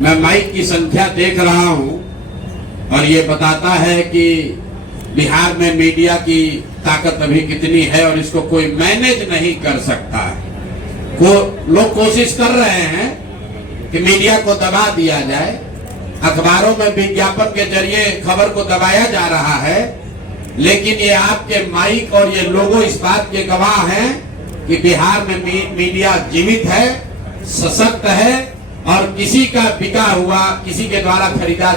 मैं माइक की संख्या देख रहा हूं और ये बताता है कि बिहार में मीडिया की ताकत अभी कितनी है और इसको कोई मैनेज नहीं कर सकता है। लोग कोशिश कर रहे हैं कि मीडिया को दबा दिया जाए, अखबारों में विज्ञापन के जरिए खबर को दबाया जा रहा है, लेकिन ये आपके माइक और ये लोगो इस बात के गवाह हैं कि बिहार में मीडिया जीवित है, सशक्त है और किसी का बिका हुआ, किसी के द्वारा खरीदा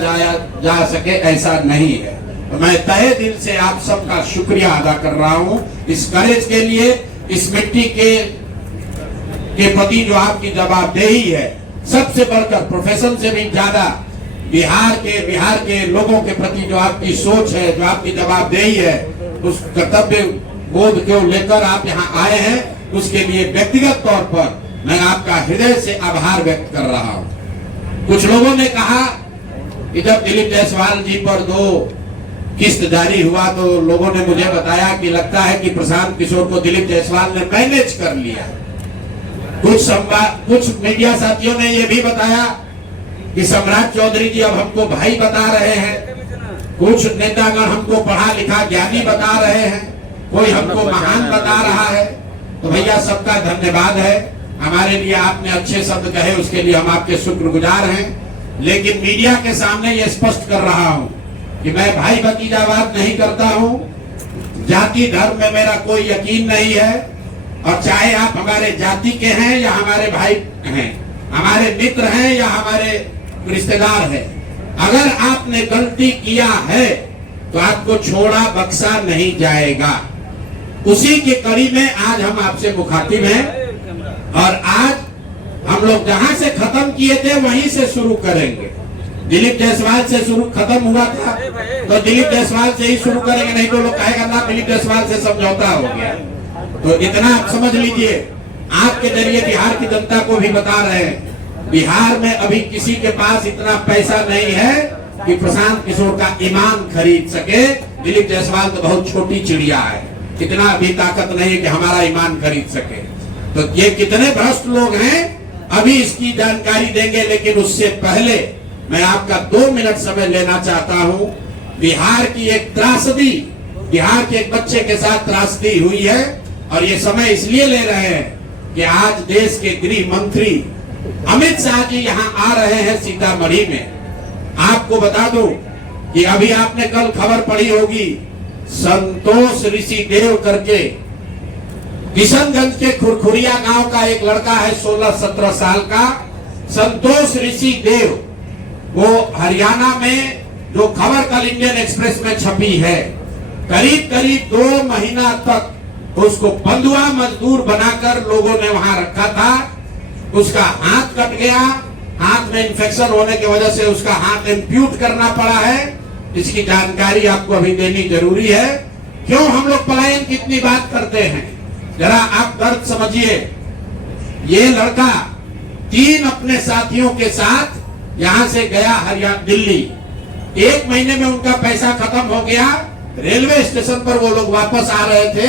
जा सके ऐसा नहीं है। तो मैं तहे दिल से आप सबका शुक्रिया अदा कर रहा हूं इस करेज के लिए, इस मिट्टी के प्रति जो आपकी जवाबदेही है, सबसे बढ़कर प्रोफेशन से भी ज्यादा बिहार के लोगों के प्रति जो आपकी सोच है, जो आपकी जवाबदेही है, उस कर्तव्य बोध को लेकर आप यहाँ आए हैं, उसके लिए व्यक्तिगत तौर पर मैं आपका हृदय से आभार व्यक्त कर रहा हूं। कुछ लोगों ने कहा कि जब दिलीप जायसवाल जी पर 2 किस्त जारी हुआ तो लोगों ने मुझे बताया कि लगता है कि प्रशांत किशोर को दिलीप जायसवाल ने मैनेज कर लिया। कुछ मीडिया साथियों ने यह भी बताया कि सम्राट चौधरी जी अब हमको भाई बता रहे हैं, कुछ नेतागण हमको पढ़ा लिखा ज्ञानी बता रहे हैं, कोई हमको महान बता रहा है। तो भैया सबका धन्यवाद है, हमारे लिए आपने अच्छे शब्द कहे, उसके लिए हम आपके शुक्रगुजार हैं। लेकिन मीडिया के सामने ये स्पष्ट कर रहा हूं कि मैं भाई भतीजावाद नहीं करता हूं, जाति धर्म में मेरा कोई यकीन नहीं है, और चाहे आप हमारे जाति के हैं या हमारे भाई हैं, हमारे मित्र हैं या हमारे रिश्तेदार हैं, अगर आपने गलती किया है तो आपको छोड़ा बख्शा नहीं जाएगा। उसी की कड़ी में आज हम आपसे मुखातिब हैं और आज हम लोग जहां से खत्म किए थे वहीं से शुरू करेंगे। दिलीप जायसवाल से शुरू खत्म हुआ था तो दिलीप जायसवाल से ही शुरू करेंगे, नहीं तो लोग कहेगा ना दिलीप जायसवाल से समझौता हो गया। तो इतना आप समझ लीजिए, आपके जरिए बिहार की जनता को भी बता रहे हैं, बिहार में अभी किसी के पास इतना पैसा नहीं है कि प्रशांत किशोर का ईमान खरीद सके। दिलीप जायसवाल तो बहुत छोटी चिड़िया है, इतना अभी ताकत नहीं है कि हमारा ईमान खरीद सके। तो ये कितने भ्रष्ट लोग हैं अभी इसकी जानकारी देंगे, लेकिन उससे पहले मैं आपका 2 मिनट समय लेना चाहता हूं। बिहार की एक त्रासदी, बिहार के एक बच्चे के साथ त्रासदी हुई है और ये समय इसलिए ले रहे हैं कि आज देश के गृह मंत्री अमित शाह जी यहाँ आ रहे हैं सीतामढ़ी में। आपको बता दूं कि अभी आपने कल खबर पढ़ी होगी, संतोष ऋषि देव करके किशनगंज के खुरखुरिया गांव का एक लड़का है 16-17 साल का, संतोष ऋषि देव, वो हरियाणा में जो खबर कल इंडियन एक्सप्रेस में छपी है, करीब 2 महीना तक उसको बंधुआ मजदूर बनाकर लोगों ने वहां रखा था। उसका हाथ कट गया, हाथ में इंफेक्शन होने की वजह से उसका हाथ एम्प्यूट करना पड़ा है। इसकी जानकारी आपको अभी देनी जरूरी है। क्यों हम लोग पलायन की इतनी बात करते हैं, जरा आप दर्द समझिए। ये लड़का 3 अपने साथियों के साथ यहां से गया हरियाणा दिल्ली, 1 महीने में उनका पैसा खत्म हो गया। रेलवे स्टेशन पर वो लोग वापस आ रहे थे,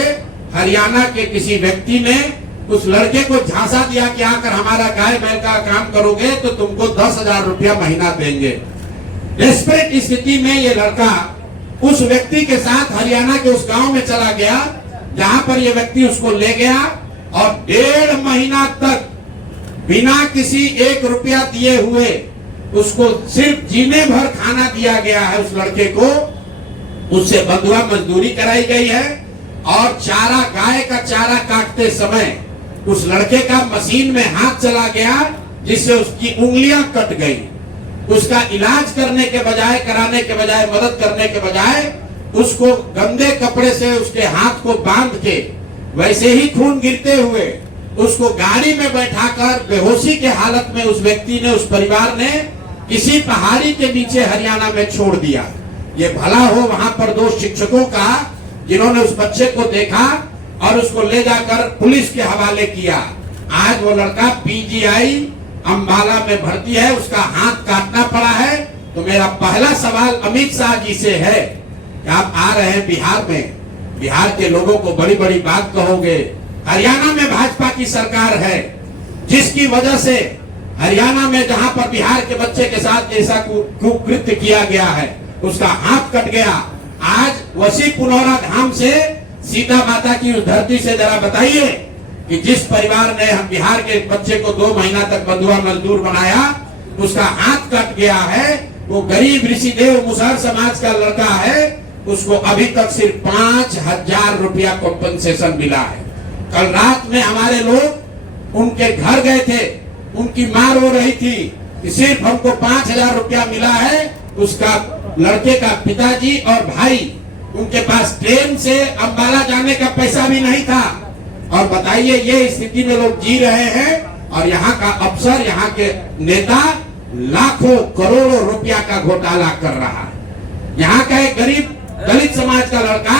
हरियाणा के किसी व्यक्ति ने उस लड़के को झांसा दिया कि आकर हमारा गाय बैल का काम करोगे तो तुमको 10,000 रुपया महीना देंगे। डेस्परेट स्थिति में ये लड़का उस व्यक्ति के साथ हरियाणा के उस गांव में चला गया जहां पर ये व्यक्ति उसको ले गया और 1.5 महीना तक बिना किसी 1 रुपया दिए हुए उसको सिर्फ जीने भर खाना दिया गया है। उस लड़के को उससे बंधुआ मजदूरी कराई गई है और चारा, गाय का चारा काटते समय उस लड़के का मशीन में हाथ चला गया जिससे उसकी उंगलियां कट गई। उसका इलाज करने के बजाय, कराने के बजाय, मदद करने के बजाय उसको गंदे कपड़े से उसके हाथ को बांध के वैसे ही खून गिरते हुए उसको गाड़ी में बैठाकर बेहोशी के हालत में उस व्यक्ति ने, उस परिवार ने किसी पहाड़ी के नीचे हरियाणा में छोड़ दिया। ये भला हो वहां पर 2 शिक्षकों का जिन्होंने उस बच्चे को देखा और उसको ले जाकर पुलिस के हवाले किया। आज वो लड़का पीजीआई अंबाला में भर्ती है, उसका हाथ काटना पड़ा है। तो मेरा पहला सवाल अमित शाह जी से है कि आप आ रहे हैं बिहार में, बिहार के लोगों को बड़ी बड़ी बात कहोगे। हरियाणा में भाजपा की सरकार है जिसकी वजह से हरियाणा में जहां पर बिहार के बच्चे के साथ जैसा कुकृत्य किया गया है, उसका हाथ कट गया। आज वसी पुनौरा धाम से सीता माता की उस धरती से जरा बताइए कि जिस परिवार ने हम बिहार के बच्चे को 2 महीना तक बंधुआ मजदूर बनाया, उसका हाथ कट गया है। वो गरीब ऋषिदेव मुसहर समाज का लड़का है, उसको अभी तक सिर्फ 5,000 रुपया कॉम्पनसेशन मिला है। कल रात में हमारे लोग उनके घर गए थे, उनकी मां रो रही थी कि सिर्फ हमको 5,000 रुपया मिला है। उसका लड़के का पिताजी और भाई, उनके पास ट्रेन से अंबाला जाने का पैसा भी नहीं था। और बताइए, ये स्थिति में लोग जी रहे हैं और यहाँ का अफसर, यहाँ के नेता लाखों करोड़ों रुपया का घोटाला कर रहा है। यहाँ का एक गरीब दलित समाज का लड़का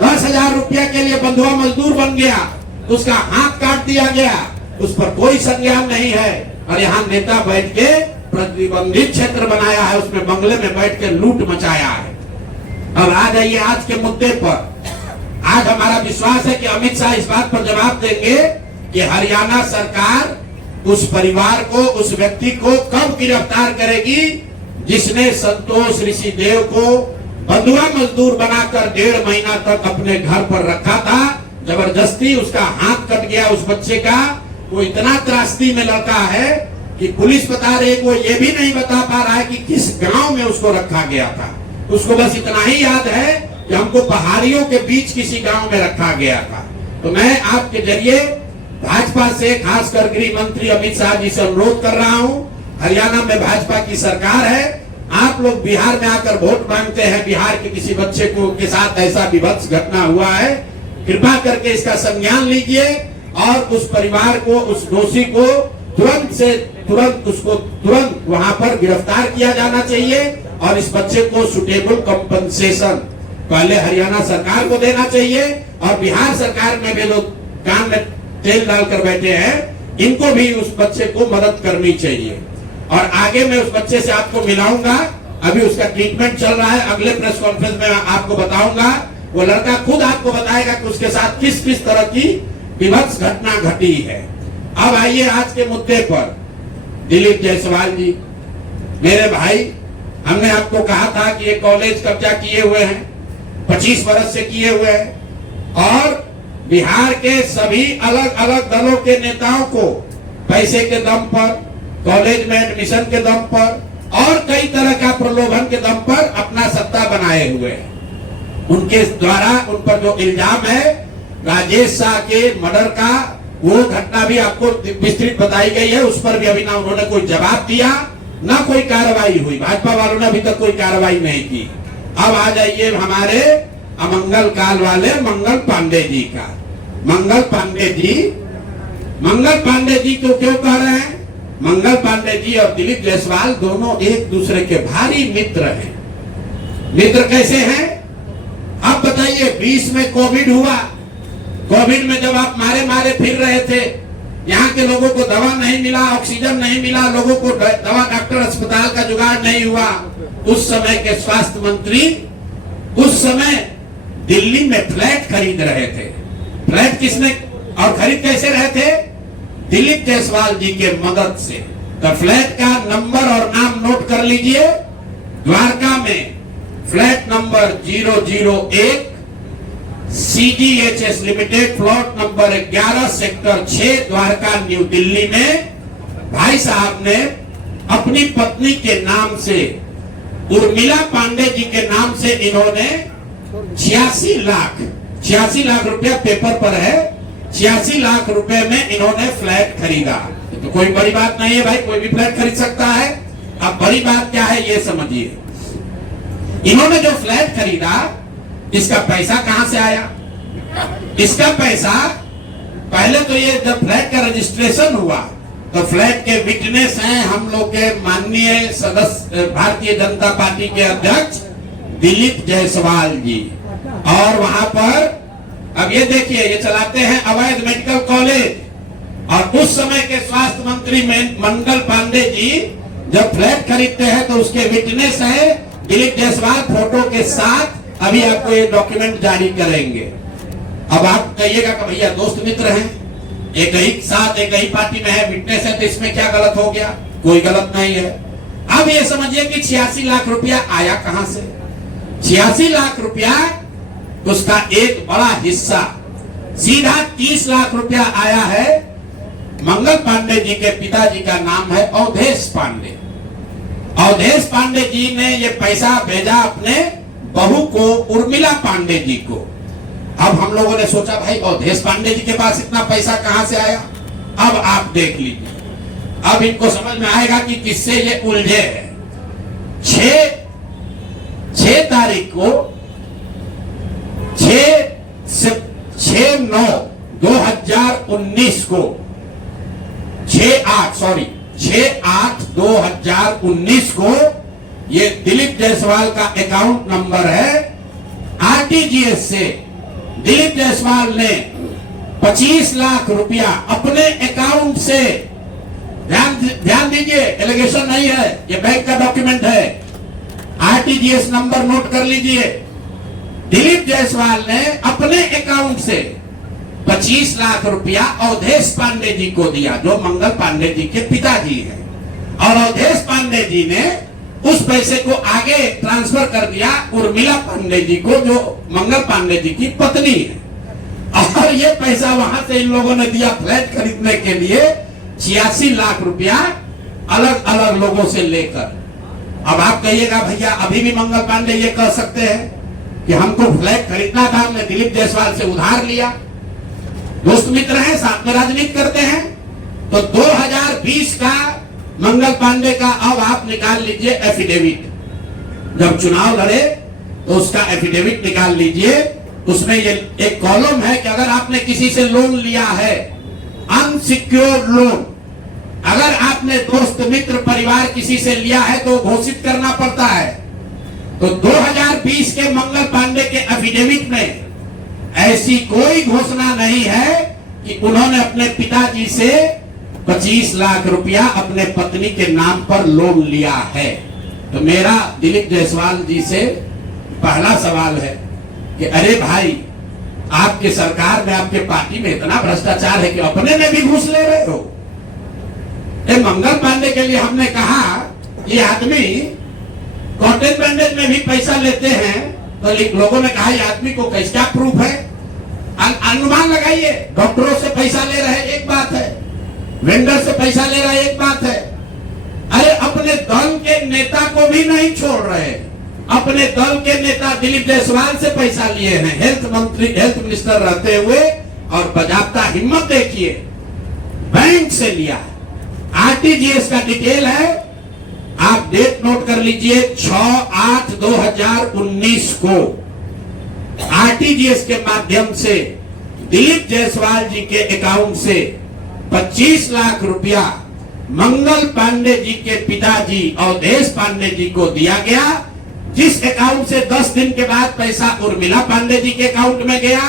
10,000 रुपया के लिए बंधुआ मजदूर बन गया, उसका हाथ काट दिया गया, उस पर कोई संज्ञान नहीं है। और यहाँ नेता बैठ के प्रतिबंधित क्षेत्र बनाया है, उसमें बंगले में बैठ के लूट मचाया है। अब आ जाइए आज के मुद्दे पर। आज हमारा विश्वास है कि अमित शाह इस बात पर जवाब देंगे कि हरियाणा सरकार उस परिवार को, उस व्यक्ति को कब गिरफ्तार करेगी जिसने संतोष ऋषिदेव को बंधुआ मजदूर बनाकर 1.5 महीना तक अपने घर पर रखा था। जबरदस्ती उसका हाथ कट गया उस बच्चे का। वो इतना त्रासदी में लड़का है कि पुलिस बता रही, वो ये भी नहीं बता पा रहा है कि किस गांव में उसको रखा गया था। उसको बस इतना ही याद है कि हमको पहाड़ियों के बीच किसी गांव में रखा गया था। तो मैं आपके जरिए भाजपा से, खासकर गृह मंत्री अमित शाह जी से अनुरोध कर रहा हूं, हरियाणा में भाजपा की सरकार है, आप लोग बिहार में आकर वोट मांगते हैं, बिहार के किसी बच्चे को के साथ ऐसा विभत्स घटना हुआ है, कृपा करके इसका संज्ञान लीजिए और उस परिवार को, उस दोषी को तुरंत वहां पर गिरफ्तार किया जाना चाहिए और इस बच्चे को सुटेबल कंपनसेशन पहले हरियाणा सरकार को देना चाहिए और बिहार सरकार में भी लोग कान में तेल डालकर बैठे हैं, इनको भी उस बच्चे को मदद करनी चाहिए। और आगे मैं उस बच्चे से आपको मिलाऊंगा, अभी उसका ट्रीटमेंट चल रहा है, अगले प्रेस कॉन्फ्रेंस में आपको बताऊंगा। वो लड़का खुद आपको बताएगा कि उसके साथ किस किस तरह की विभत्स घटना घटी है। अब आइए आज के मुद्दे पर। दिलीप जायसवाल जी, मेरे भाई, हमने आपको कहा था कि ये कॉलेज कब्जा किए हुए हैं, 25 वर्ष से किए हुए हैं और बिहार के सभी अलग अलग दलों के नेताओं को पैसे के दम पर, कॉलेज में एडमिशन के दम पर और कई तरह का प्रलोभन के दम पर अपना सत्ता बनाए हुए हैं। उनके द्वारा उन पर जो इल्जाम है राजेश शाह के मर्डर का, वो घटना भी आपको विस्तृत बताई गई है, उस पर भी अभी ना उन्होंने कोई जवाब दिया, ना कोई कार्रवाई हुई। भाजपा वालों ने अभी तक कोई कार्रवाई नहीं की। अब आ जाइए हमारे अमंगल काल वाले मंगल पांडे जी का। मंगल पांडे जी को क्यों कह रहे हैं? मंगल पांडे जी और दिलीप जायसवाल दोनों एक दूसरे के भारी मित्र हैं। मित्र कैसे हैं? अब बताइए, 20 में कोविड हुआ, कोविड में जब आप मारे फिर रहे थे, यहाँ के लोगों को दवा नहीं मिला, ऑक्सीजन नहीं मिला, लोगों को दवा, डॉक्टर, अस्पताल का जुगाड़ नहीं हुआ, उस समय के स्वास्थ्य मंत्री उस समय दिल्ली में फ्लैट खरीद रहे थे। फ्लैट किसने और खरीद कैसे रहे थे? दिलीप जायसवाल जी के मदद से। तो फ्लैट का नंबर और नाम नोट कर लीजिए। द्वारका में flat number 001 CGHS limited, plot number 11 sector 6 Dwarka new Delhi में भाई साहब ने अपनी पत्नी के नाम से, उर्मिला पांडे जी के नाम से, इन्होंने 86 लाख रुपया पेपर पर है, 86 लाख रुपए में इन्होंने फ्लैट खरीदा। तो कोई बड़ी बात नहीं है भाई, कोई भी फ्लैट खरीद सकता है। अब बड़ी बात क्या है ये समझिए। इन्होंने जो फ्लैट खरीदा, इसका पैसा कहां से आया? इसका पैसा पहले तो ये जब फ्लैट का रजिस्ट्रेशन हुआ तो फ्लैट के विटनेस हैं हम लोग के माननीय सदस्य भारतीय जनता पार्टी के अध्यक्ष दिलीप जायसवाल जी। और वहां पर अब ये देखिए, ये चलाते हैं अवैध मेडिकल कॉलेज। और उस समय के स्वास्थ्य मंत्री मंगल पांडे जी जब फ्लैट खरीदते हैं तो उसके विटनेस है दिलीप जायसवाल, फोटो के साथ। अभी आपको ये डॉक्यूमेंट जारी करेंगे। अब आप कहिएगा कि भैया दोस्त मित्र हैं, एक ही साथ एक ही पार्टी में है, विटनेस है, तो इसमें क्या गलत हो गया? कोई गलत नहीं है। अब ये समझिए कि 86 लाख रुपया आया कहां से? 86 लाख रुपया उसका एक बड़ा हिस्सा सीधा 30 लाख रुपया आया है। मंगल पांडे जी के पिताजी का नाम है अवधेश पांडे। अवधेश पांडे जी ने ये पैसा भेजा अपने बहू को, उर्मिला पांडे जी को। अब हम लोगों ने सोचा भाई अवधेश पांडे जी के पास इतना पैसा कहां से आया? अब आप देख लीजिए, अब इनको समझ में आएगा कि किससे ये उलझे हैं। 6 तारीख को 6/9/2019 को 6/8/2019 को ये दिलीप जायसवाल का अकाउंट नंबर है। आरटीजीएस से दिलीप जायसवाल ने 25 लाख रुपया अपने अकाउंट से, ध्यान दीजिए, एलिगेशन नहीं है, ये बैंक का डॉक्यूमेंट है। आरटीजीएस नंबर नोट कर लीजिए। दिलीप जायसवाल ने अपने अकाउंट से 25 लाख रुपया अवधेश पांडे जी को दिया, जो मंगल पांडे जी के पिताजी हैं। और अवधेश पांडे जी ने उस पैसे को आगे ट्रांसफर कर दिया उर्मिला पांडे जी को, जो मंगल पांडे जी की पत्नी है। और ये पैसा वहां से इन लोगों ने दिया फ्लैट खरीदने के लिए, 86 लाख रुपया अलग अलग लोगों से लेकर। अब आप कहिएगा भैया अभी भी मंगल पांडे ये कह सकते हैं कि हमको फ्लैट खरीदना था, हमने दिलीप जायसवाल से उधार लिया। दोस्त मित्र हैं, साथ में राजनीति करते हैं। तो 2020 का मंगल पांडे का अब आप निकाल लीजिए एफिडेविट। जब चुनाव लड़े तो उसका एफिडेविट निकाल लीजिए। उसमें ये एक कॉलम है कि अगर आपने किसी से लोन लिया है, अनसिक्योर्ड लोन, अगर आपने दोस्त मित्र परिवार किसी से लिया है तो घोषित करना पड़ता है। तो 2020 के मंगल पांडे के एफिडेविट में ऐसी कोई घोषणा नहीं है कि उन्होंने अपने पिताजी से 25 लाख रुपया अपने पत्नी के नाम पर लोन लिया है। तो मेरा दिलीप जायसवाल जी से पहला सवाल है कि अरे भाई, आपके सरकार में, आपके पार्टी में इतना भ्रष्टाचार है कि अपने में भी घूस ले रहे हो। मंगल पांडे के लिए हमने कहा ये आदमी कॉटन बैंडेज में भी पैसा लेते हैं, तो लोगों ने कहा ये आदमी को कैसा प्रूफ है? अनुमान लगाइए। डॉक्टरों से पैसा ले रहे एक बात है, वेंडर से पैसा ले रहा एक बात है। अरे अपने दल के नेता को भी नहीं छोड़ रहे। अपने दल के नेता दिलीप जायसवाल से पैसा लिए हैं, हेल्थ मिनिस्टर रहते हुए, और बजाबता हिम्मत देखिए, बैंक से लिया। आरटीजीएस का डिटेल है, आप डेट नोट कर लीजिए, 6/8/2019 को आरटीजीएस के माध्यम से दिलीप जायसवाल जी के अकाउंट से 25 लाख रुपया मंगल पांडे जी के पिताजी अवधेश पांडे जी को दिया गया, जिस अकाउंट से 10 दिन के बाद पैसा उर्मिला पांडे जी के अकाउंट में गया।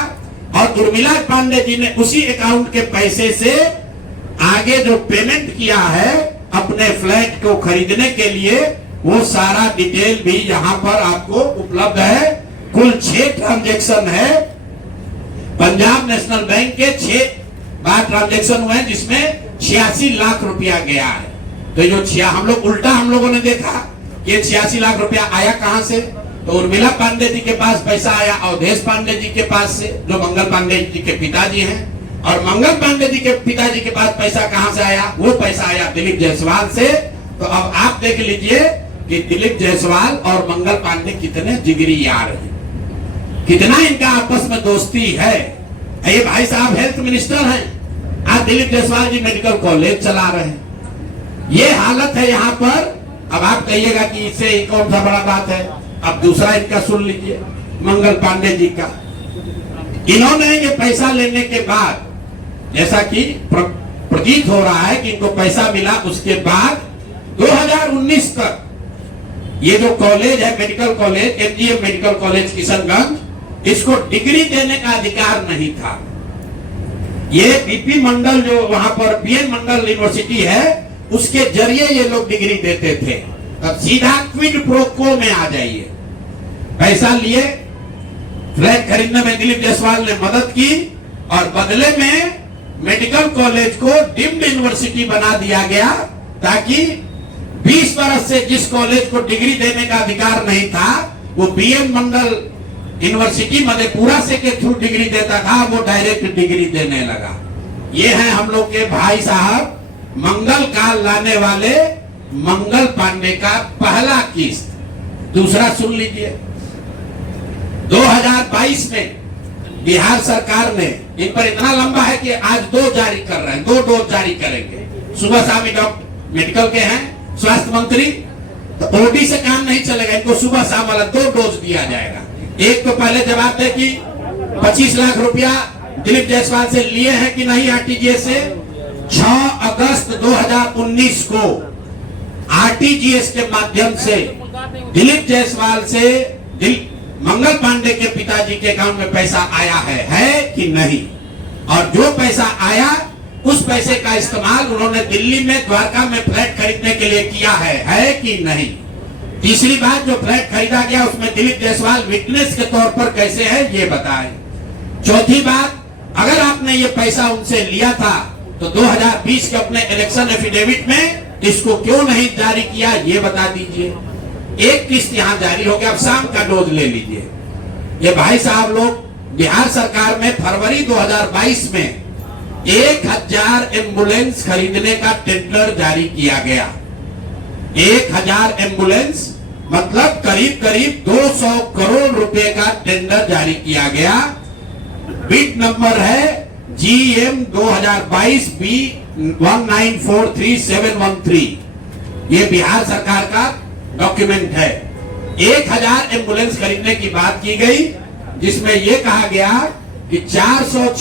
और उर्मिला पांडे जी ने उसी अकाउंट के पैसे से आगे जो पेमेंट किया है अपने फ्लैट को खरीदने के लिए, वो सारा डिटेल भी यहाँ पर आपको उपलब्ध है। कुल 6 ट्रांजैक्शन है। पंजाब नेशनल बैंक के 6 बार ट्रांजैक्शन हुए हैं, जिसमें 86 लाख रुपया गया है। तो जो हम लोगों ने देखा कि 86 लाख रुपया आया कहां से? तो उर्मिला पांडे जी के पास पैसा आया अवधेश पांडे जी के पास से, जो मंगल पांडे जी के पिताजी हैं। और मंगल पांडे जी के पिताजी के पास पैसा कहां से आया? वो पैसा आया दिलीप जायसवाल से। तो अब आप देख लीजिए कि दिलीप जायसवाल और मंगल पांडे कितने जिगरी यार हैं, कितना इनका आपस में दोस्ती है। ये भाई साहब हेल्थ मिनिस्टर हैं, आज दिलीप जायसवाल जी मेडिकल कॉलेज चला रहे हैं। ये हालत है यहाँ पर। अब आप कहिएगा कि इससे कौन सा बड़ा बात है। अब दूसरा इनका सुन लीजिए, मंगल पांडे जी का। इन्होंने ये पैसा लेने के बाद, जैसा कि प्रतीत हो रहा है कि इनको पैसा मिला, उसके बाद 2019 तक ये जो कॉलेज है, medical college, MGM medical college Kishanganj, इसको डिग्री देने का अधिकार नहीं था। ये बीपी मंडल, जो वहां पर बीएन मंडल यूनिवर्सिटी है, उसके जरिए ये लोग डिग्री देते थे। अब सीधा क्विड प्रो क्वो में आ जाइए। पैसा लिए, फ्लैट खरीदने में दिलीप जायसवाल ने मदद की, और बदले में मेडिकल कॉलेज को डीम्ड यूनिवर्सिटी बना दिया गया, ताकि 20 बरस से जिस कॉलेज को डिग्री देने का अधिकार नहीं था, वो बीएन मंडल यूनिवर्सिटी मधेपुरा से के थ्रू डिग्री देता था, वो डायरेक्ट डिग्री देने लगा। ये है हम लोग के भाई साहब, मंगल काल लाने वाले मंगल पांडे का पहला किस्त। दूसरा सुन लीजिए, 2022 में बिहार सरकार ने, इन पर इतना लंबा है कि आज 2 जारी कर रहे हैं, 2 डोज जारी करेंगे। सुबह शाम डॉक्टर मेडिकल के हैं स्वास्थ्य मंत्री, तो ओडी से काम नहीं चलेगा, इनको सुबह शाम वाला 2 डोज दिया जाएगा। एक तो पहले जवाब दे कि 25 लाख रुपया दिलीप जायसवाल से लिए हैं कि नहीं आरटीजीएस से। 6 अगस्त 2019 को आरटीजीएस के माध्यम से दिलीप जायसवाल से मंगल पांडे के पिताजी के अकाउंट में पैसा आया है कि नहीं, और जो पैसा आया उस पैसे का इस्तेमाल उन्होंने दिल्ली में द्वारका में फ्लैट खरीदने के लिए किया है कि नहीं। तीसरी बात, जो फ्लैट खरीदा गया उसमें दिलीप जायसवाल विटनेस के तौर पर कैसे है ये बताएं। चौथी बात, अगर आपने ये पैसा उनसे लिया था तो 2020 के अपने इलेक्शन एफिडेविट में इसको क्यों नहीं जारी किया ये बता दीजिए। एक किस्त यहां जारी हो गया, अब शाम का डोज ले लीजिए। ये भाई साहब लोग, बिहार सरकार में फरवरी 2022 में 1000 एम्बुलेंस खरीदने का टेंडर जारी किया गया। 1000 एम्बुलेंस मतलब करीब करीब 200 करोड़ रुपए का टेंडर जारी किया गया। बिड नंबर है GM 2022 B 1943713। ये बिहार सरकार का डॉक्यूमेंट है। 1000 एम्बुलेंस खरीदने की बात की गई, जिसमें यह कहा गया कि 400